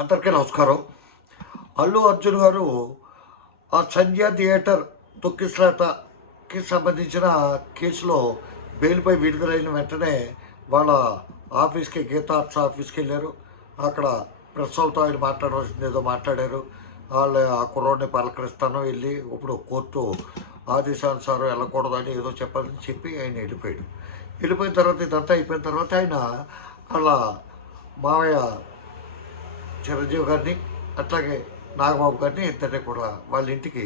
అందరికీ నమస్కారం. అల్లు అర్జున్ గారు ఆ సంధ్య థియేటర్ తొక్కిసలాటకి సంబంధించిన కేసులో బెయిల్పై విడుదలైన వెంటనే వాళ్ళ ఆఫీస్కి గీతార్ట్స్ ఆఫీస్కి వెళ్ళారు. అక్కడ ప్రెస్ ఆయన మాట్లాడవలసింది ఏదో మాట్లాడారు. వాళ్ళు ఆ కుర్రోడిని పలకరిస్తాను వెళ్ళి ఇప్పుడు కోర్టు ఆదేశానుసారం వెళ్ళకూడదని ఏదో చెప్పాలని చెప్పి ఆయన వెళ్ళిపోయాడు. వెళ్ళిపోయిన తర్వాత ఇదంతా అయిపోయిన తర్వాత ఆయన వాళ్ళ మావయ్య చిరంజీవి గారిని అట్లాగే నాగబాబు గారిని ఇద్దరిని కూడా వాళ్ళ ఇంటికి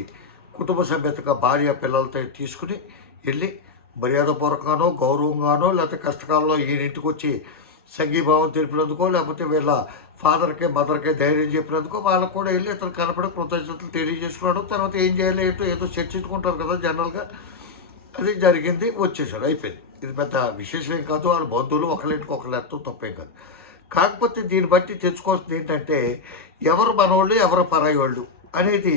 కుటుంబ సభ్యతగా భార్య పిల్లలతో తీసుకుని వెళ్ళి మర్యాదపూర్వకంగానో గౌరవంగానో లేకపోతే కష్టకాలంలో ఈయన ఇంటికి వచ్చి సంఘీభావం తెలిపినందుకో లేకపోతే వీళ్ళ ఫాదర్కే మదర్కే ధైర్యం చెప్పినందుకో వాళ్ళకు కూడా వెళ్ళి ఇతను కనపడి కృతజ్ఞతలు తెలియజేసుకున్నాడు. తర్వాత ఏం చేయాలి ఏంటో ఏదో చర్చించుకుంటారు కదా జనరల్గా. అది జరిగింది వచ్చేసాడు అయిపోయింది. ఇది పెద్ద విశేషం ఏం కాదు వాళ్ళ బంధువులు ఒకరింటికి ఒకళ్ళు ఎత్తు తప్పేం కాదు. కాకపోతే దీన్ని బట్టి తెచ్చుకోవాల్సింది ఏంటంటే ఎవరు మనోళ్ళు ఎవరు పరాయి వాళ్ళు అనేది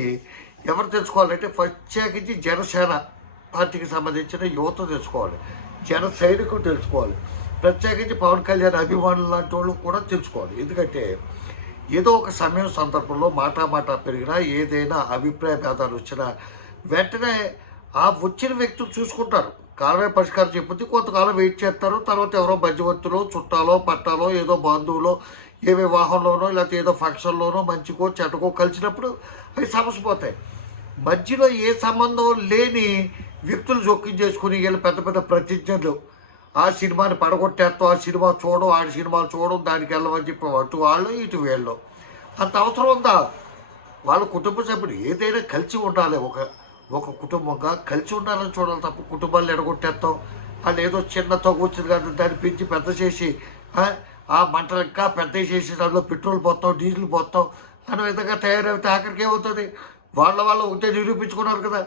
ఎవరు తెచ్చుకోవాలంటే ప్రత్యేకించి జనసేన పార్టీకి సంబంధించిన యువత తెలుసుకోవాలి జన సైనికులు తెలుసుకోవాలి ప్రత్యేకించి పవన్ కళ్యాణ్ అభిమానులు లాంటి వాళ్ళు కూడా తెలుసుకోవాలి ఎందుకంటే ఏదో ఒక సమయం సందర్భంలో మాటా మాట పెరిగినా ఏదైనా అభిప్రాయ భేదాలు వచ్చినా వెంటనే ఆ వచ్చిన వ్యక్తులు చూసుకుంటారు. కాలమే పరిష్కారం చెప్పితే కొంతకాలం వెయిట్ చేస్తారు. తర్వాత ఎవరో మధ్యవర్తులు చుట్టాలో పట్టాలో ఏదో బంధువులో ఏ వివాహంలోనో లేకపోతే ఏదో ఫంక్షన్లోనో మంచికో చెటకో కలిసినప్పుడు అవి సమస్య పోతాయి. మధ్యలో ఏ సంబంధం లేని వ్యక్తులు జోక్యం చేసుకుని వీళ్ళు పెద్ద పెద్ద ప్రతిజ్ఞలు. ఆ సినిమాని పడగొట్టేస్తాం ఆ సినిమా చూడడం ఆడి సినిమాలు చూడడం దానికి వెళ్ళమని చెప్పి అటు వాళ్ళు ఇటు వీళ్ళు. అంత అవసరం ఉందా? వాళ్ళ కుటుంబ సభ్యులు ఏదైనా కలిసి ఉండాలి. ఒక ఒక కుటుంబంగా కలిసి ఉండాలని చూడాలి తప్ప కుటుంబాలు ఎడగొట్టేస్తాం. వాళ్ళు ఏదో చిన్న తగ్గుచ్చింది కాదు దాన్ని పెంచి పెద్ద చేసి ఆ, మంటలు ఇంకా పెద్ద చేసి దాంట్లో పెట్రోల్ పోతాం డీజిల్ పోతాం అనే విధంగా తయారైతే ఆఖరికి ఏమవుతుంది? వాళ్ళ వాళ్ళు ఒకటే నిరూపించుకున్నారు కదా.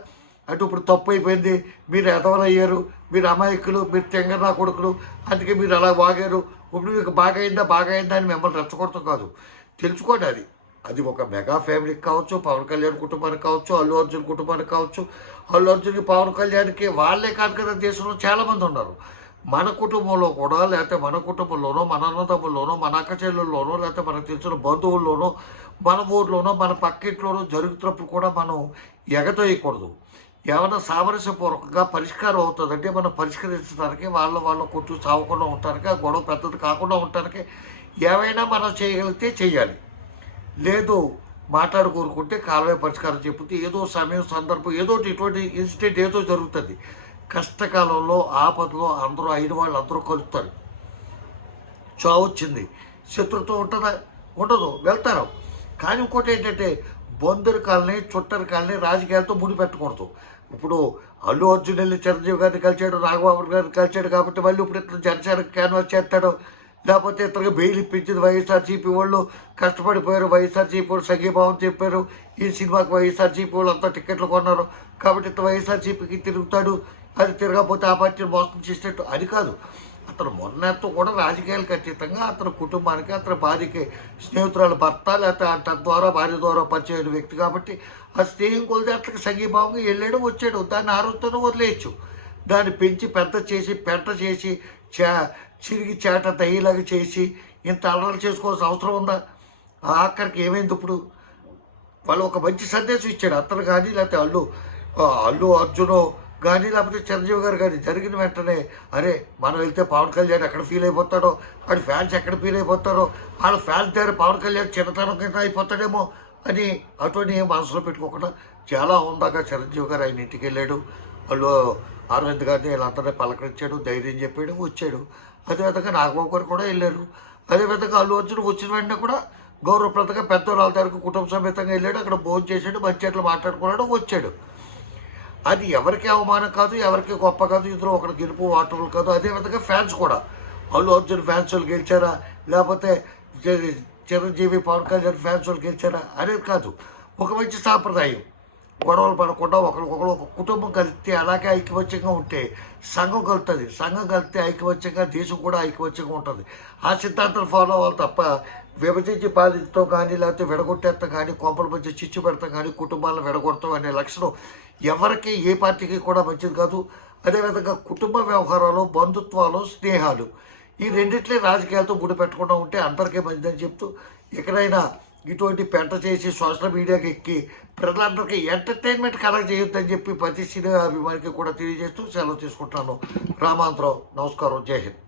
అంటే ఇప్పుడు తప్పు అయిపోయింది. మీరు ఎదవలు అయ్యారు మీరు అమాయకులు. మీరు తెంగనా కొడుకులు. అందుకే మీరు అలా వాగారు. ఇప్పుడు మీకు బాగా అయిందా బాగా అయిందా అని మిమ్మల్ని రెచ్చగొడతాం కాదు. తెలుసుకోండి అది. అది ఒక మెగా ఫ్యామిలీకి కావచ్చు పవన్ కళ్యాణ్ కుటుంబానికి కావచ్చు అల్లు అర్జున్ కుటుంబానికి కావచ్చు. అల్లు అర్జున్కి పవన్ కళ్యాణ్కి వాళ్ళే కాదు కదా దేశంలో చాలామంది ఉన్నారు. మన కుటుంబంలో కూడా లేకపోతే మన కుటుంబంలోనో మన అన్నదమ్ముల్లోనో మన అక్క చెల్లెల్లోనో లేకపోతే మనకు తెలిసిన బంధువుల్లోనో మన ఊర్లోనో మన పక్కింట్లోనో జరుగుతున్నప్పుడు కూడా మనం ఎగతోయకూడదు. ఏమైనా సామరస్యపూర్వకంగా పరిష్కారం అవుతుందంటే మనం పరిష్కరించడానికి వాళ్ళ వాళ్ళ కొట్టు చావకుండా ఉండటానికి ఆ గొడవ పెద్దది కాకుండా ఉండటానికి ఏమైనా మనం చేయగలిగితే చేయాలి. లేదు మాట్లాడుకోరుకుంటే కాలమే పరిష్కారం చెప్తే ఏదో సమయం సందర్భం ఏదో ఇటువంటి ఇన్సిడెంట్ ఏదో జరుగుతుంది. కష్టకాలంలో ఆపదలో అందరూ అయిన వాళ్ళు అందరూ కలుస్తారు. చావు వచ్చింది. శత్రుత్వం ఉంటుందా? ఉండదు. వెళ్తారు. కానీ ఇంకోటి ఏంటంటే బొందరికాలని చుట్టరికాలని రాజకీయాలతో ముడి పెట్టకూడదు. ఇప్పుడు అల్లు అర్జున్ వెళ్ళి చిరంజీవి గారిని కలిచాడు నాగబాబు గారిని కలిచాడు కాబట్టి మళ్ళీ ఇప్పుడు ఇట్లా జనసేన క్యాన్వాస్ చేస్తాడు. లేకపోతే ఇతనికి బెయిల్ ఇప్పించింది వైఎస్ఆర్సీపీ వాళ్ళు కష్టపడిపోయారు. వైఎస్ఆర్సీపీ వాళ్ళు సంఘీభావం చెప్పారు. ఈ సినిమాకి వైఎస్ఆర్సీపీ వాళ్ళు అంతా టికెట్లు కొన్నారు. కాబట్టి ఇతను వైఎస్ఆర్సీపీకి తిరుగుతాడు. అది తిరగకపోతే ఆ పార్టీని మోసం చేసినట్టు అది కాదు. అతను మొన్నతో కూడా రాజకీయాలకు అతీతంగా అతని కుటుంబానికి అతని భార్యకి స్నేహితురాలు భర్త లేకపోతే అతని ద్వారా భార్య ద్వారా పరిచయం వ్యక్తి కాబట్టి ఆ స్నేహం కొలిది అతనికి సంఘీభావంగా వెళ్ళాడు వచ్చాడు. దాన్ని ఆరోగ్యంతో వదిలేయచ్చు. దాన్ని పెంచి పెద్ద చేసి పెంట చేసి చే చిరిగి చేట దయ్యేలాగా చేసి ఇంత అలవాటు చేసుకోవాల్సిన అవసరం ఉందా? ఆఖరికి ఏమైంది ఇప్పుడు? వాళ్ళు ఒక మంచి సందేశం ఇచ్చాడు అతను కానీ లేకపోతే అల్లు అల్లు అర్జును కానీ లేకపోతే చిరంజీవి గారు కానీ జరిగిన వెంటనే అరే మనం వెళ్తే పవన్ కళ్యాణ్ ఎక్కడ ఫీల్ అయిపోతాడో వాడి ఫ్యాన్స్ ఎక్కడ ఫీల్ అయిపోతారో వాళ్ళ ఫ్యాన్స్ దగ్గర పవన్ కళ్యాణ్ చిన్నతనం కింద అయిపోతాడేమో అని అటువంటి మనసులో పెట్టుకోకుండా చాలా ఉందాక చిరంజీవి గారు ఆయన ఇంటికి వెళ్ళాడు. వాళ్ళు అరవింద్ గారిని వీళ్ళందరినీ పలకరించాడు ధైర్యం చెప్పాడు వచ్చాడు. అదేవిధంగా నాగబాబు గారు కూడా వెళ్ళారు. అదేవిధంగా అల్లు అర్జున్ వచ్చిన వెంటనే కూడా గౌరవప్రదంగా పెద్దవాళ్ళ దగ్గరకు కుటుంబ సమేతంగా వెళ్ళాడు. అక్కడ భోజనం చేసాడు మంచి అట్లా మాట్లాడుకున్నాడు వచ్చాడు. అది ఎవరికి అవమానం కాదు ఎవరికి గొప్ప కాదు ఇద్దరు ఒకటి గెలుపు ఓటములు కాదు. అదేవిధంగా ఫ్యాన్స్ కూడా. అల్లు అర్జున్ ఫ్యాన్స్ వాళ్ళు గెలిచారా? లేకపోతే చిరంజీవి పవన్ కళ్యాణ్ ఫ్యాన్స్ వాళ్ళు గెలిచారా? అనేది కాదు. ఒక మంచి సాంప్రదాయం. గొడవలు పడకుండా ఒకరికొకరు ఒక కుటుంబం కలిస్తే అలాగే ఐక్యవచ్యంగా ఉంటే సంఘం కలుతుంది సంఘం కలిస్తే ఐక్యవచ్యంగా దేశం కూడా ఐక్యవచ్యంగా ఉంటుంది. ఆ సిద్ధాంతం ఫాలో అవ్వాలి తప్ప విభజించి పాలించడం కానీ లేకపోతే విడగొట్టేస్తాం కానీ కొంపల మధ్య చిచ్చు పెడతాం కానీ కుటుంబాలను విడగొడతాం అనే లక్షణం ఎవరికి ఏ పార్టీకి కూడా మంచిది కాదు. అదేవిధంగా కుటుంబ వ్యవహారాలు బంధుత్వాలు స్నేహాలు ఈ రెండిట్లే రాజకీయాలతో ముడి పెట్టకుండా ఉంటే అందరికీ మంచిదని చెప్తూ ఎక్కడైనా ఇటువంటి పెంట చేసి సోషల్ మీడియాకి ఎక్కి ప్రజలందరికీ ఎంటర్టైన్మెంట్ కలెక్ట్ చేయొద్దని చెప్పి ప్రతి సినిమా అభిమానికి కూడా తెలియజేస్తూ సెలవు తీసుకుంటాను రామాంతరావు నమస్కారం. జై హింద్.